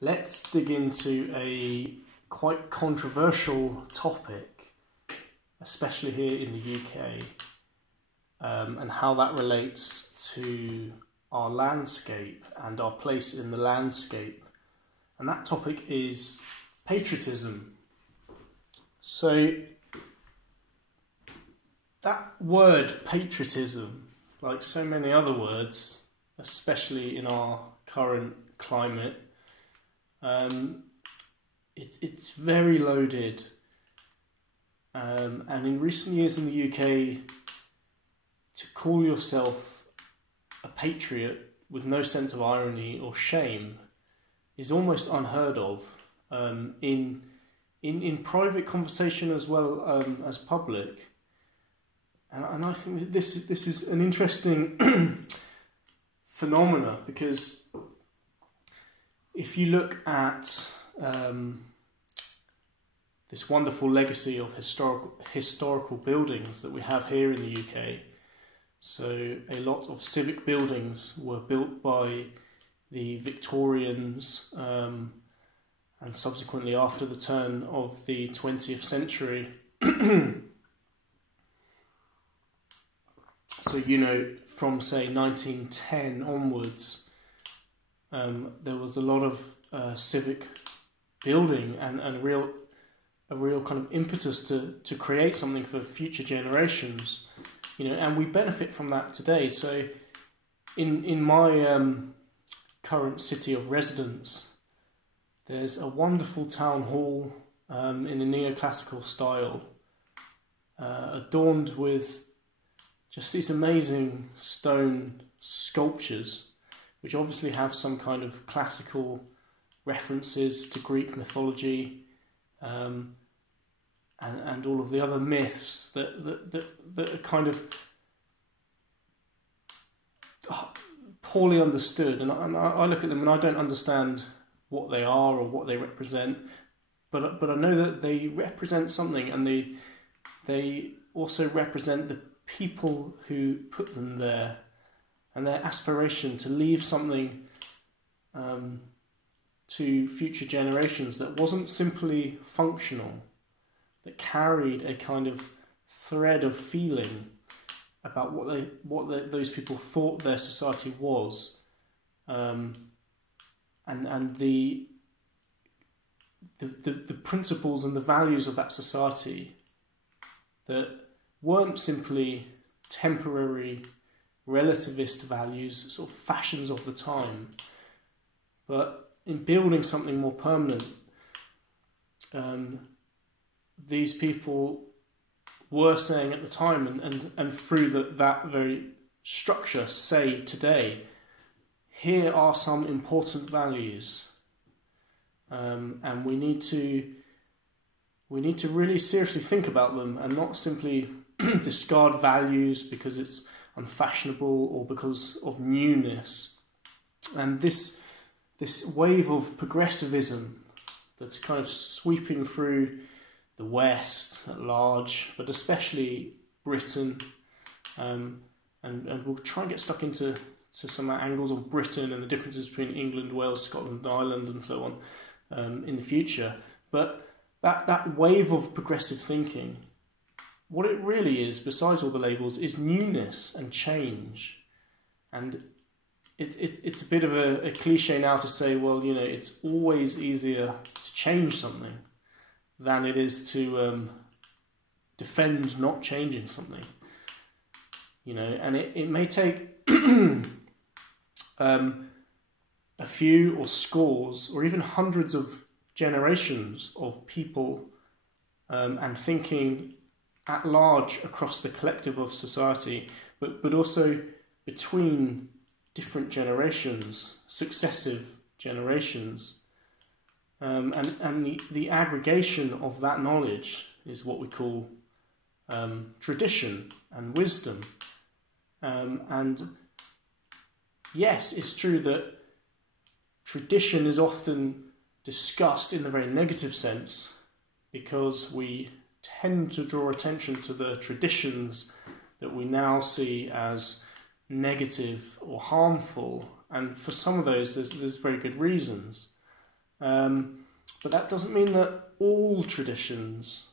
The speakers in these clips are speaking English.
Let's dig into a quite controversial topic, especially here in the UK, and how that relates to our landscape and our place in the landscape. And that topic is patriotism. So that word patriotism, like so many other words, especially in our current climate, it's very loaded, and in recent years in the UK, to call yourself a patriot with no sense of irony or shame is almost unheard of, in private conversation as well as public. And I think that this is an interesting phenomena, because if you look at this wonderful legacy of historical buildings that we have here in the UK, so a lot of civic buildings were built by the Victorians, and subsequently after the turn of the 20th century. So, from say 1910 onwards, there was a lot of civic building and a real kind of impetus to create something for future generations, and we benefit from that today. So in my current city of residence, there's a wonderful town hall in the neoclassical style, adorned with just these amazing stone sculptures, which obviously have some kind of classical references to Greek mythology, and all of the other myths that are kind of poorly understood. And I look at them and I don't understand what they are or what they represent, but I know that they represent something, and they also represent the people who put them there, and their aspiration to leave something to future generations that wasn't simply functional, that carried a kind of thread of feeling about what those people thought their society was, and the principles and the values of that society that weren't simply temporary relativist values, sort of fashions of the time, but in building something more permanent. These people were saying at the time, and through that very structure, say today, here are some important values, and we need to really seriously think about them, and not simply discard values because it's unfashionable or because of newness. And this wave of progressivism that's kind of sweeping through the West at large, but especially Britain, and we'll try and get stuck into some angles on Britain and the differences between England, Wales, Scotland, Ireland, and so on in the future. But that wave of progressive thinking, what it really is, besides all the labels, is newness and change. And it's a bit of a cliche now to say, well, it's always easier to change something than it is to defend not changing something. And it may take a few or scores or even hundreds of generations of people and thinking at large across the collective of society, but also between different generations, successive generations, and the aggregation of that knowledge is what we call tradition and wisdom. And yes, it's true that tradition is often discussed in a very negative sense, because we tend to draw attention to the traditions that we now see as negative or harmful, and for some of those there's very good reasons. But that doesn't mean that all traditions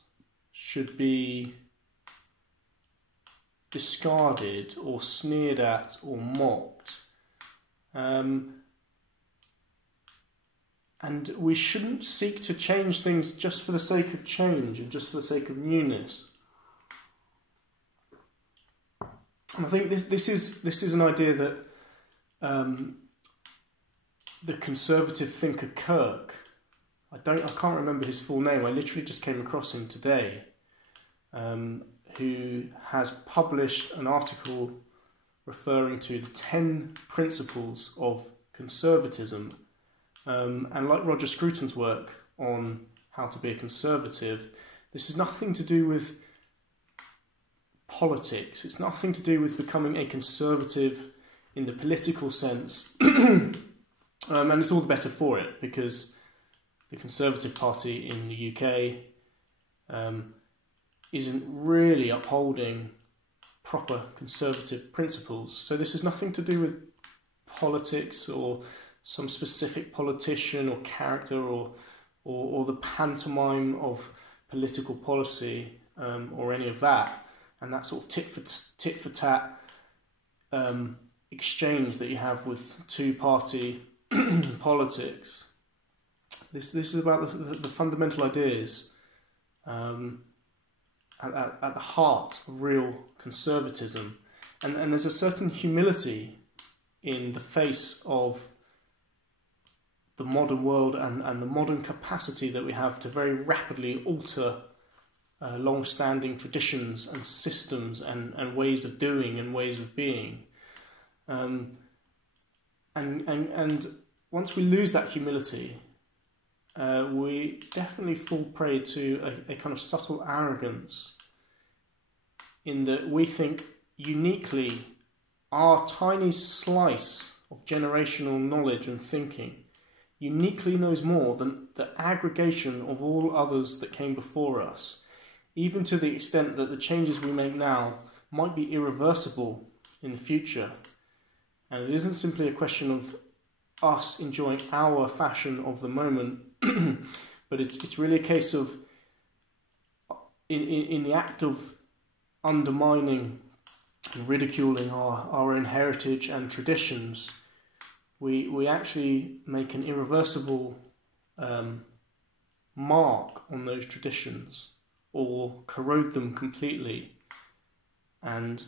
should be discarded or sneered at or mocked. And we shouldn't seek to change things just for the sake of change and just for the sake of newness. And I think this is an idea that the conservative thinker Kirk, I can't remember his full name, I literally just came across him today, who has published an article referring to the 10 principles of conservatism. And like Roger Scruton's work on how to be a conservative, this is nothing to do with politics. It's nothing to do with becoming a conservative in the political sense. And it's all the better for it, because the Conservative Party in the UK isn't really upholding proper conservative principles. So this has nothing to do with politics or some specific politician or character or the pantomime of political policy or any of that, and that sort of tit for tat exchange that you have with two-party politics. This is about the fundamental ideas at the heart of real conservatism, and there's a certain humility in the face of the modern world and the modern capacity that we have to very rapidly alter long-standing traditions and systems and ways of doing and ways of being. And once we lose that humility, we definitely fall prey to a kind of subtle arrogance, in that we think uniquely our tiny slice of generational knowledge and thinking uniquely knows more than the aggregation of all others that came before us, even to the extent that the changes we make now might be irreversible in the future. And it isn't simply a question of us enjoying our fashion of the moment, but it's really a case of, in the act of undermining and ridiculing our own heritage and traditions, we actually make an irreversible mark on those traditions, or corrode them completely, and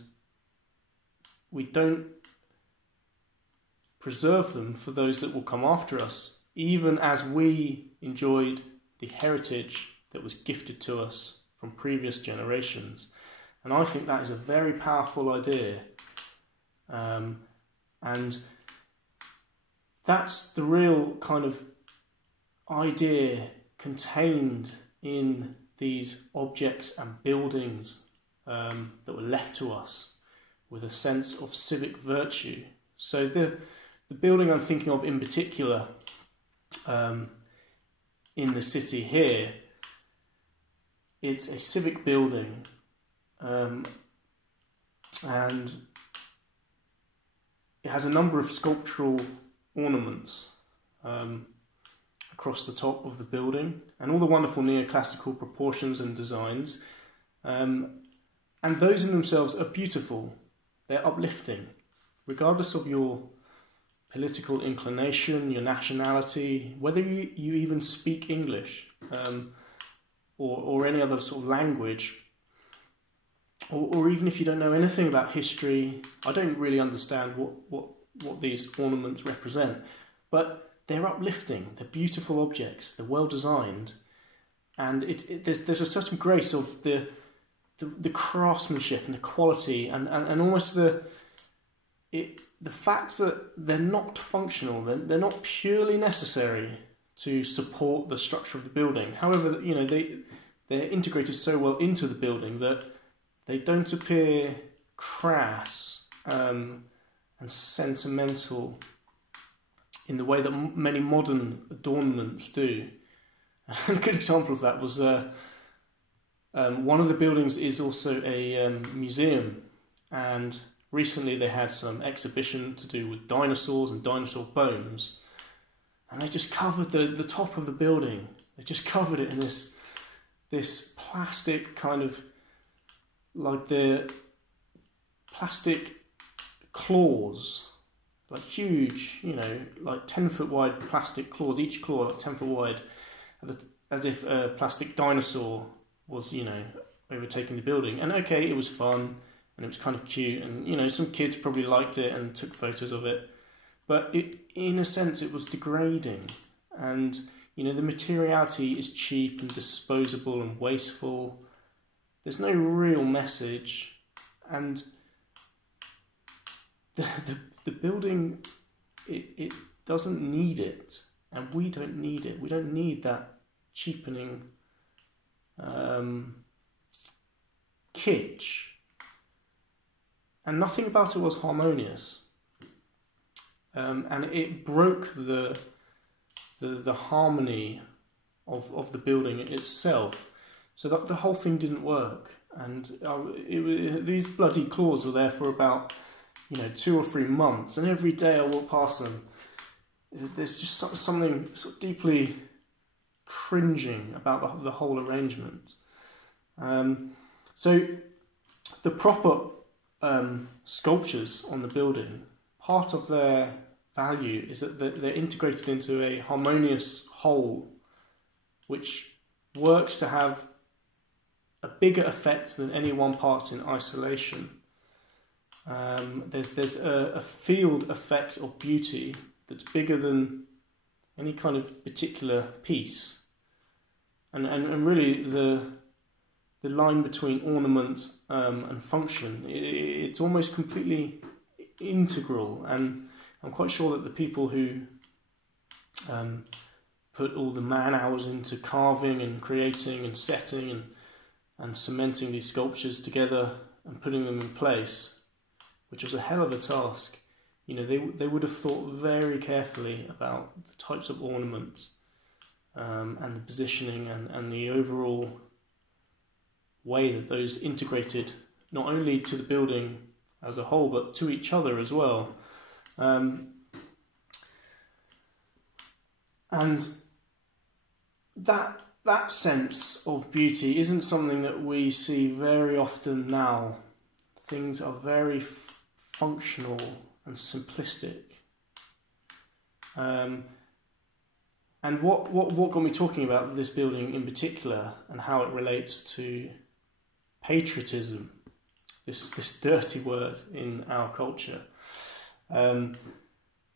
we don't preserve them for those that will come after us, even as we enjoyed the heritage that was gifted to us from previous generations. And I think that is a very powerful idea, and that's the real kind of idea contained in these objects and buildings that were left to us with a sense of civic virtue. So the building I'm thinking of in particular in the city here, it's a civic building, and it has a number of sculptural ornaments across the top of the building, and all the wonderful neoclassical proportions and designs, and those in themselves are beautiful. They're uplifting, regardless of your political inclination, your nationality, whether you even speak English or any other sort of language, or even if you don't know anything about history. I don't really understand what these ornaments represent, but they're uplifting, they're beautiful objects, they're well designed, and there's a certain grace of the craftsmanship and the quality, and almost the fact that they're not functional, they're not purely necessary to support the structure of the building. However, you know, they're integrated so well into the building that they don't appear crass and sentimental in the way that many modern adornments do. A good example of that was one of the buildings is also a museum, and recently they had some exhibition to do with dinosaurs and dinosaur bones, and they just covered the top of the building. They just covered it in this plastic kind of, like the plastic claws, like huge, like 10-foot wide plastic claws, each claw like 10 foot wide, as if a plastic dinosaur was, overtaking the building. And okay, it was fun, and it was kind of cute, and some kids probably liked it and took photos of it, but in a sense it was degrading, and the materiality is cheap and disposable and wasteful. There's no real message, and the building, it doesn't need it, and we don't need it. We don't need that cheapening kitsch, and nothing about it was harmonious, and it broke the harmony of the building itself, so that the whole thing didn't work. And these bloody claws were there for about 2 or 3 months, and every day I walk past them, there's just something sort of deeply cringing about the whole arrangement. So the proper sculptures on the building, part of their value is that they're integrated into a harmonious whole, which works to have a bigger effect than any one part in isolation. There's a field effect of beauty that's bigger than any kind of particular piece, and really the line between ornament and function, it's almost completely integral. And I'm quite sure that the people who put all the man hours into carving and creating and setting and cementing these sculptures together and putting them in place, which was a hell of a task, they would have thought very carefully about the types of ornaments and the positioning and the overall way that those integrated not only to the building as a whole, but to each other as well. And that sense of beauty isn't something that we see very often now. Things are very functional and simplistic. And what got me talking about this building in particular, and how it relates to patriotism, this dirty word in our culture,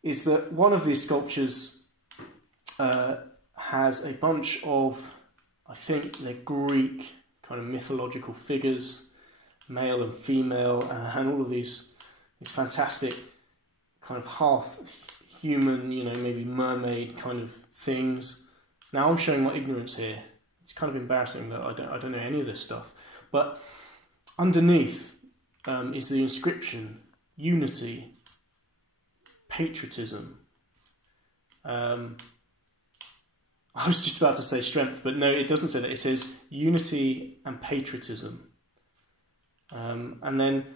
is that one of these sculptures has a bunch of, I think they're Greek kind of mythological figures, male and female, and all of these fantastic kind of half human, maybe mermaid kind of things. Now I'm showing my ignorance here. It's kind of embarrassing that I don't know any of this stuff. But underneath is the inscription: unity, patriotism. I was just about to say strength, but no, it doesn't say that. It says unity and patriotism. And then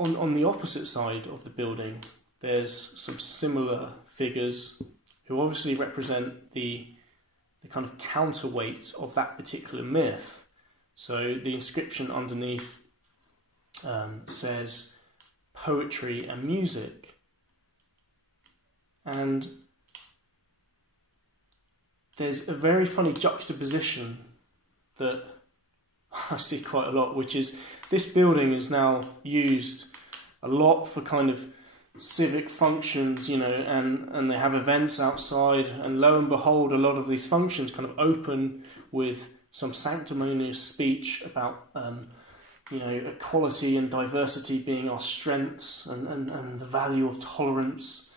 on the opposite side of the building, there's some similar figures who obviously represent the kind of counterweight of that particular myth. So the inscription underneath says poetry and music. And there's a very funny juxtaposition that I see quite a lot, which is this building is now used a lot for kind of civic functions, and they have events outside, and lo and behold, a lot of these functions kind of open with some sanctimonious speech about equality and diversity being our strengths, and the value of tolerance,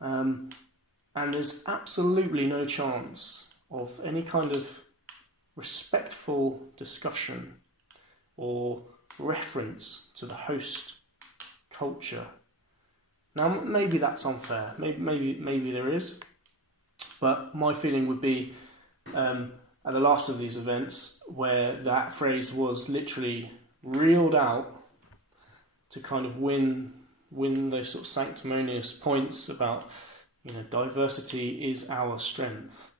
and there's absolutely no chance of any kind of respectful discussion or reference to the host culture. Now, maybe that's unfair. Maybe there is, but my feeling would be at the last of these events, where that phrase was literally reeled out to kind of win those sort of sanctimonious points about diversity is our strength.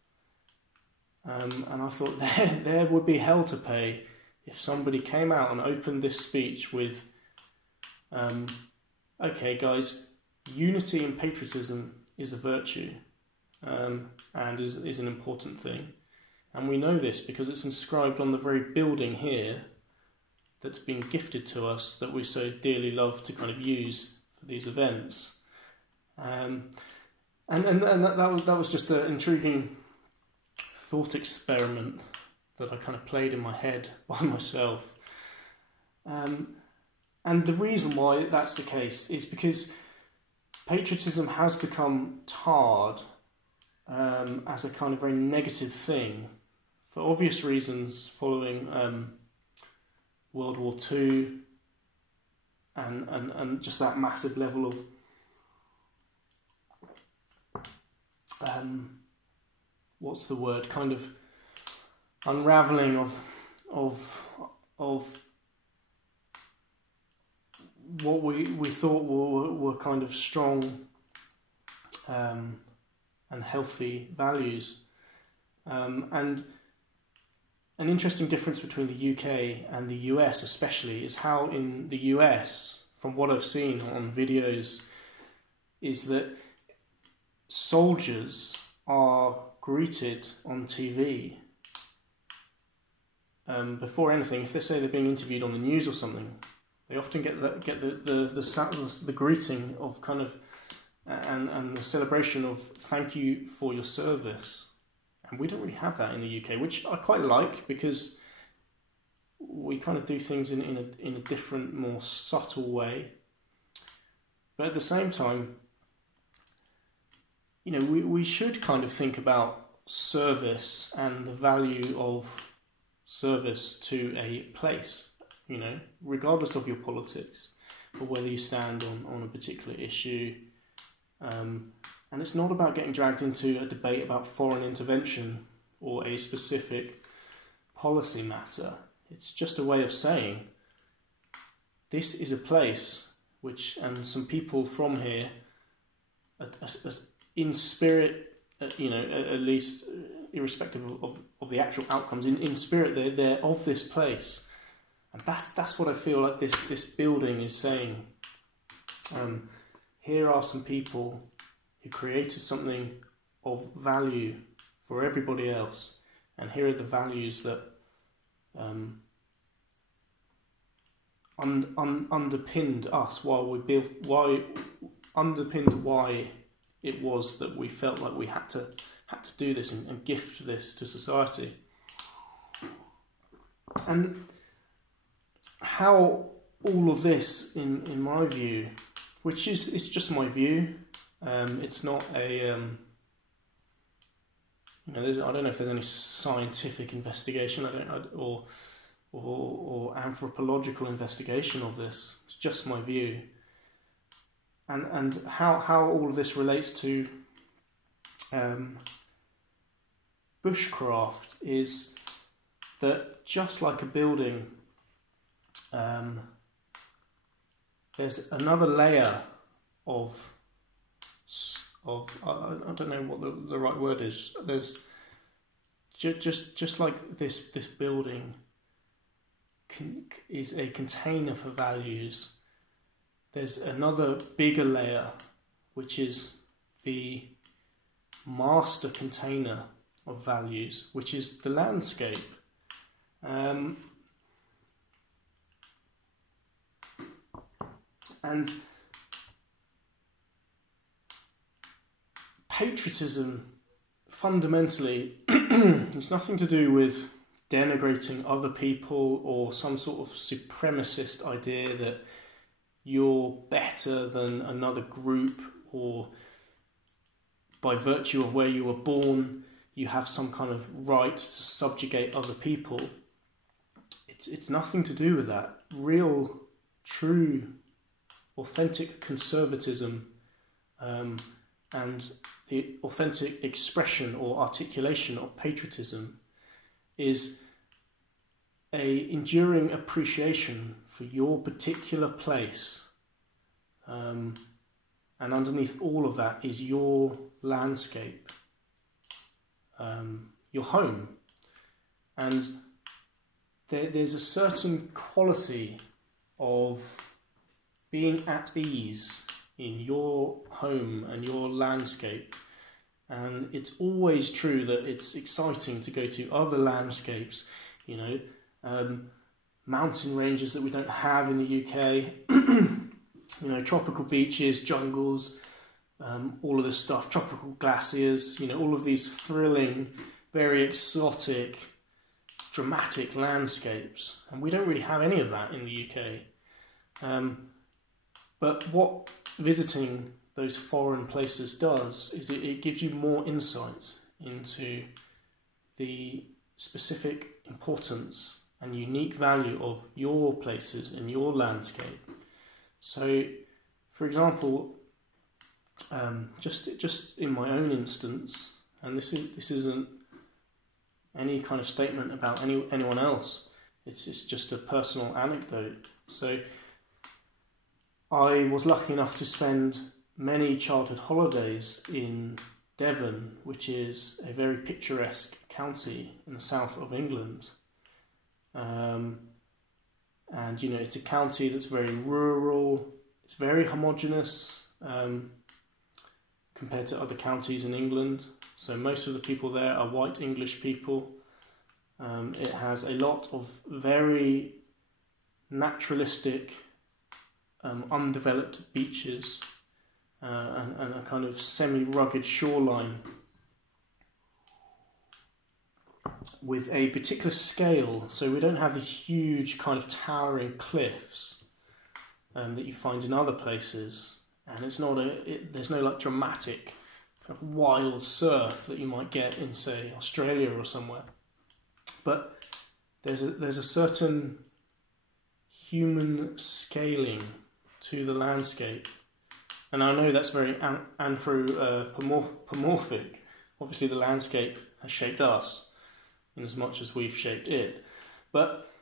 And I thought there would be hell to pay if somebody came out and opened this speech with, okay guys, unity and patriotism is a virtue, and is an important thing. And we know this because it's inscribed on the very building here that's been gifted to us, that we so dearly love to kind of use for these events. And that was just an intriguing thought experiment that I kind of played in my head by myself. And the reason why that's the case is because patriotism has become tarred as a kind of very negative thing for obvious reasons following World War II and just that massive level of what's the word, kind of unravelling of what we thought were kind of strong and healthy values. And an interesting difference between the UK and the US especially is how in the US, from what I've seen on videos, is that soldiers are greeted on TV before anything. If they say they're being interviewed on the news or something, they often get the greeting of kind of and the celebration of thank you for your service. And we don't really have that in the UK, which I quite like because we kind of do things in a different, more subtle way. But at the same time, we should kind of think about service and the value of service to a place, regardless of your politics or whether you stand on a particular issue. And it's not about getting dragged into a debate about foreign intervention or a specific policy matter. It's just a way of saying this is a place which, and some people from here, in spirit, at least irrespective of the actual outcomes, in spirit they're of this place. And that's what I feel like this building is saying. Here are some people who created something of value for everybody else, and here are the values that underpinned us why it was that we felt like we had to do this and gift this to society. And how all of this, in my view, which is it's just my view, it's not a I don't know if there's any scientific investigation, or anthropological investigation of this. It's just my view. And how all of this relates to bushcraft is that just like a building, there's another layer of I don't know what the right word is. There's just like this building is a container for values. There's another bigger layer, which is the master container of values, which is the landscape. And patriotism, fundamentally, it's nothing to do with denigrating other people or some sort of supremacist idea that you're better than another group, or by virtue of where you were born, you have some kind of right to subjugate other people. It's nothing to do with that. Real, true, authentic conservatism and the authentic expression or articulation of patriotism is a enduring appreciation for your particular place, and underneath all of that is your landscape, your home. And there's a certain quality of being at ease in your home and your landscape. And it's always true that it's exciting to go to other landscapes, you know, mountain ranges that we don't have in the UK, you know, tropical beaches, jungles, all of this stuff, tropical glaciers, you know, all of these thrilling, very exotic, dramatic landscapes. And we don't really have any of that in the UK. But what visiting those foreign places does is it gives you more insight into the specific importance and unique value of your places and your landscape. So, for example, just in my own instance, and this isn't any kind of statement about anyone else. It's just a personal anecdote. So, I was lucky enough to spend many childhood holidays in Devon, which is a very picturesque county in the south of England. And, you know, it's a county that's very rural, it's very homogeneous compared to other counties in England. So most of the people there are white English people. It has a lot of very naturalistic, undeveloped beaches and a kind of semi-rugged shoreline with a particular scale. So we don't have these huge kind of towering cliffs that you find in other places, and it's not there's no like dramatic kind of wild surf that you might get in, say, Australia or somewhere. But there's a certain human scaling to the landscape. And I know that's very anthropomorphic. Obviously the landscape has shaped us in as much as we've shaped it. But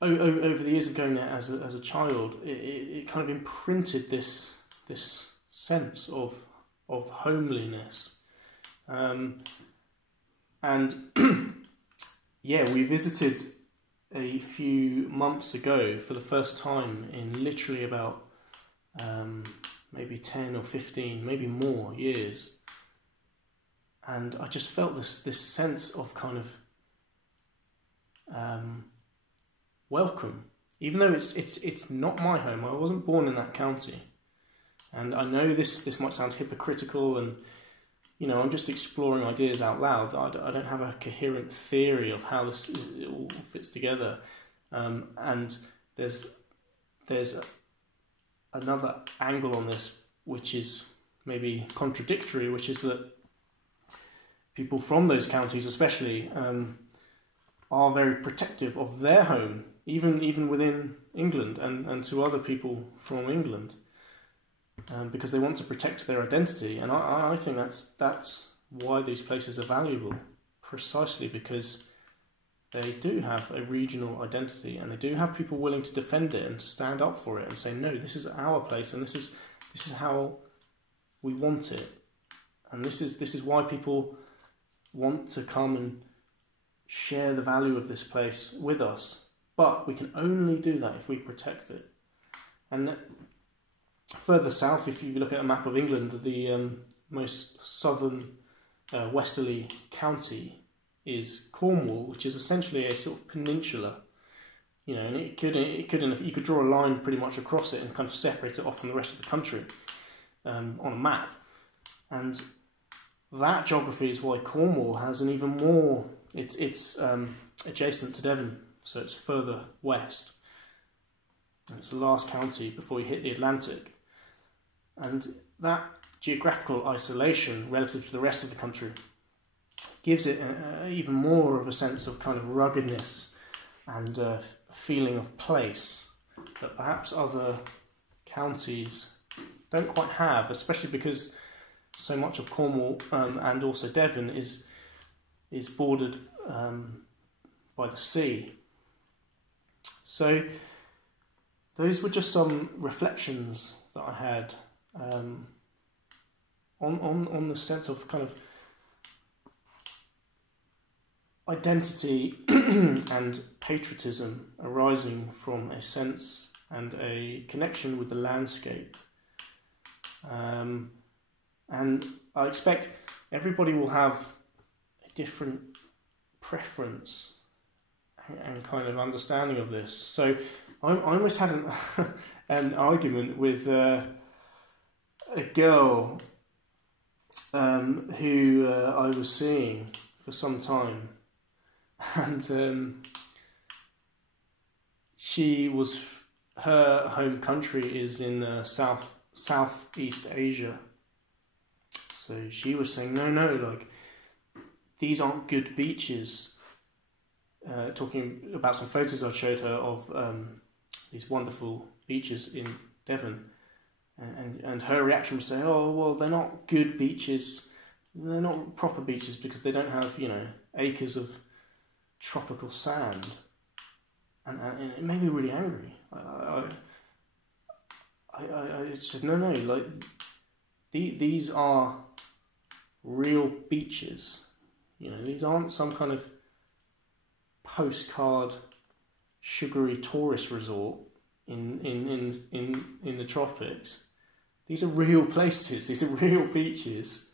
over the years of going there as a child, it kind of imprinted this sense of homeliness. And yeah, we visited a few months ago for the first time in literally about maybe 10 or 15, maybe more years. And I just felt this sense of kind of welcome, even though it's not my home. I wasn't born in that county, and I know this might sound hypocritical, and you know, I'm just exploring ideas out loud. I don't have a coherent theory of how it all fits together, and there's another angle on this which is maybe contradictory, which is that people from those counties especially are very protective of their home, even within England and to other people from England, because they want to protect their identity. And I think that's why these places are valuable, precisely because they do have a regional identity, and they do have people willing to defend it and to stand up for it and say, no, this is our place, and this is how we want it, and this is why people want to come and share the value of this place with us. But we can only do that if we protect it. And further south, if you look at a map of England, the most southern westerly county is Cornwall, which is essentially a sort of peninsula, you know, and you could draw a line pretty much across it and kind of separate it off from the rest of the country on a map. And that geography is why Cornwall has an even more, it's adjacent to Devon, so it's further west, and it's the last county before you hit the Atlantic. And that geographical isolation relative to the rest of the country gives it even more of a sense of kind of ruggedness and a feeling of place that perhaps other counties don't quite have, especially because so much of Cornwall and also Devon is bordered by the sea. So those were just some reflections that I had on the sense of kind of identity and patriotism arising from a sense and a connection with the landscape. And I expect everybody will have a different preference and kind of understanding of this. So I almost had an argument with a girl who I was seeing for some time, and her home country is in Southeast Asia. So she was saying, no, like, these aren't good beaches. Talking about some photos I showed her of these wonderful beaches in Devon. And her reaction was say, oh, well, they're not good beaches. They're not proper beaches because they don't have, acres of tropical sand. And it made me really angry. I said, no, like, these are real beaches. These aren't some kind of postcard sugary tourist resort in the tropics. These are real places. These are real beaches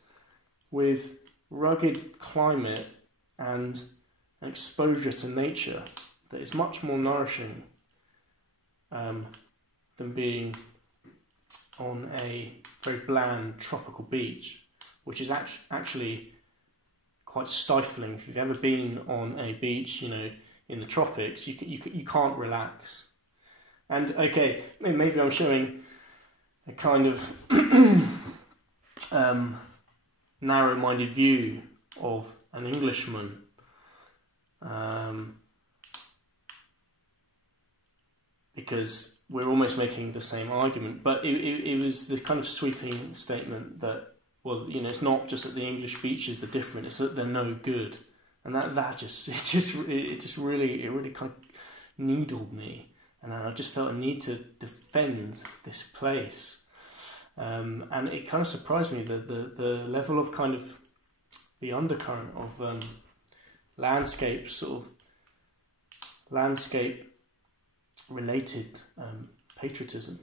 with rugged climate and an exposure to nature that is much more nourishing than being on a very bland tropical beach, which is actually quite stifling. If you've ever been on a beach, in the tropics, you can't relax. And okay, maybe I'm showing a kind of narrow-minded view of an Englishman. Because we're almost making the same argument, but it was the kind of sweeping statement that, well, it's not just that the English beaches are different; it's that they're no good, and that just really kind of needled me, and I just felt a need to defend this place, and it kind of surprised me the level of kind of the undercurrent of landscape related patriotism.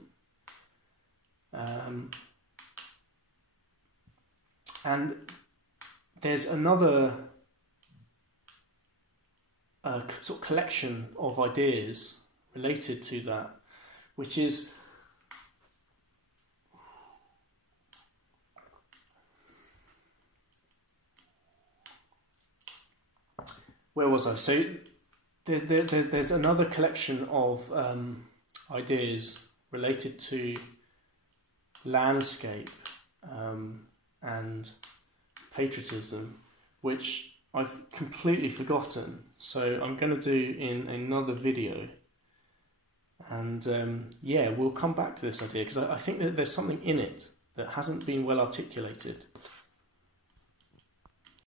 And there's another sort of collection of ideas related to that, which is where was I? So there's another collection of ideas related to landscape and patriotism, which I've completely forgotten. So I'm going to do in another video. And we'll come back to this idea because I think that there's something in it that hasn't been well articulated.